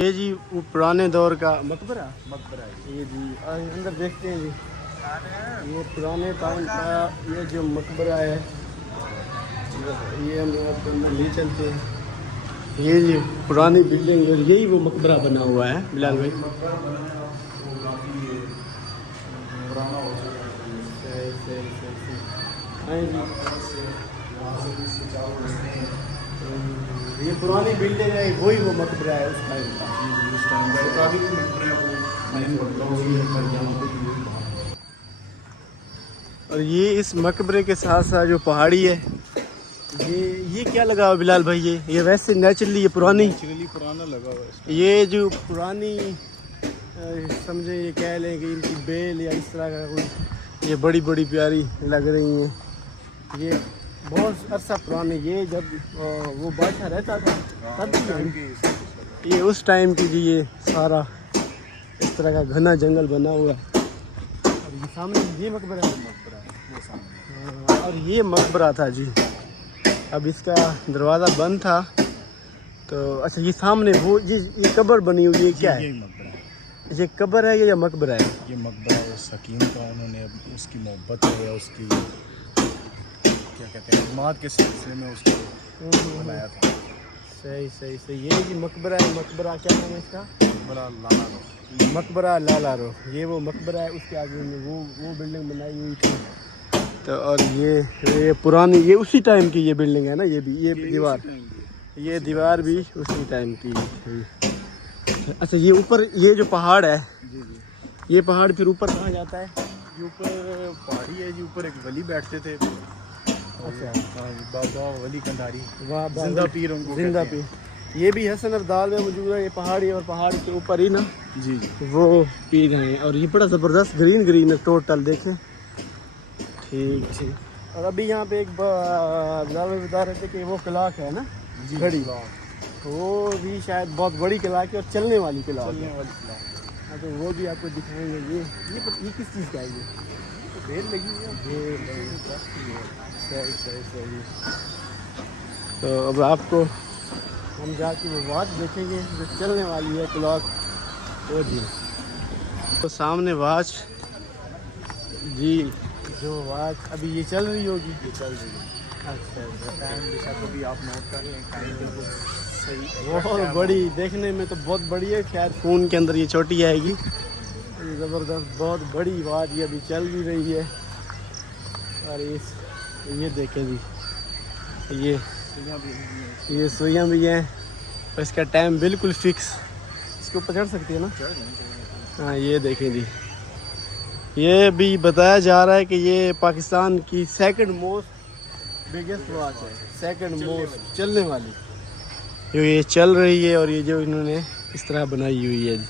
ये जी वो पुराने दौर का मकबरा मकबरा है ये जी अंदर देखते हैं जी। ये पुराने टाइम का ये जो मकबरा है ये हम आपको अंदर ले चलते हैं। ये जी पुरानी बिल्डिंग और यही वो मकबरा बना हुआ है बिलाल भाई। मकबरा बना है वो काफ़ी पुराना हो चुका है। हाँ जी ये पुरानी बिल्डिंग है वही वो मकबरा है उस टाइम का। उस टाइम का काफ़ी मकबरा है वो नहीं पड़ता वही है यहाँ पे। और ये इस मकबरे के साथ साथ जो पहाड़ी है ये क्या लगा हुआ बिलाल भाई? ये वैसे नेचुरली ये पुरानी पुराना लगा हुआ है। ये जो पुरानी समझे ये कह लें कि इनकी बेल या इस तरह का कोई ये बड़ी बड़ी प्यारी लग रही हैं। ये बहुत अरसा पुरानी ये जब वो बादशाह रहता था तब ये उस टाइम की जी ये सारा इस तरह का घना जंगल बना हुआ है। और ये सामने ये मकबरा है वो सामने और ये मकबरा था जी। अब इसका दरवाज़ा बंद था तो अच्छा ये सामने वो ये कब्र बनी हुई है क्या है? यही मकबरा है। ये कब्र है या मकबरा है? ये मकबरा है उस हकीम का, उन्होंने उसकी मोहब्बत है या उसकी क्या कहते हैं माद के सिलसिले में उसको बनाया था। सही ये जी मकबरा है। मकबरा क्या नाम है इसका? मकबरा लाला रो। मकबरा लाला रो ये वो मकबरा है। उसके आगे में वो बिल्डिंग बनाई हुई थी तो और ये पुरानी ये उसी टाइम की ये बिल्डिंग है ना। ये भी ये दीवार भी उसी टाइम की। अच्छा ये ऊपर ये जो पहाड़ है जी ये पहाड़ फिर ऊपर कहाँ जाता है? ये ऊपर पहाड़ी है जी। ऊपर एक वली बैठते थे। अच्छा बाबा वली कंधारी वाह जिंदा पीर उनको जिंदा कहते पीर। ये भी हसन अब्दाल में मौजूद है। ये पहाड़ी और पहाड़ के ऊपर ही ना हैं। जी वो पीर हैं। और ये बड़ा ज़बरदस्त ग्रीन है टोटल देखें। ठीक और अभी यहाँ पे एक बता रहे थे कि वो क्लाक है ना घड़ी वो भी शायद बहुत बड़ी क्लाक है और चलने वाली क्लाक है। हाँ तो वो भी आपको दिखाएंगे। ये किस चीज़ का है? ये बेल लगी हुई है। सही। तो अब आपको हम जाके वो वॉच देखेंगे जो चलने वाली है क्लॉक वो जी। तो सामने वॉच जी जो वॉच अभी ये चल रही होगी। ये चल रही है। अच्छा टाइम जैसा कभी आप नोट कर लें टाइम बिल्कुल सही बहुत बड़ी देखने में तो बहुत बड़ी है। खैर फ़ोन के अंदर ये छोटी आएगी। ये ज़बरदस्त बहुत बड़ी वॉच ये अभी चल भी रही है। और ये देखें जी ये सुइयाँ भी हैं और इसका टाइम बिल्कुल फिक्स। इसके ऊपर चढ़ सकती है ना? हाँ ये देखें जी ये भी बताया जा रहा है कि ये पाकिस्तान की सेकंड मोस्ट बिगेस्ट वॉच है। सेकंड मोस्ट चलने वाली जो ये चल रही है और ये जो इन्होंने इस तरह बनाई हुई है जी।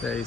सही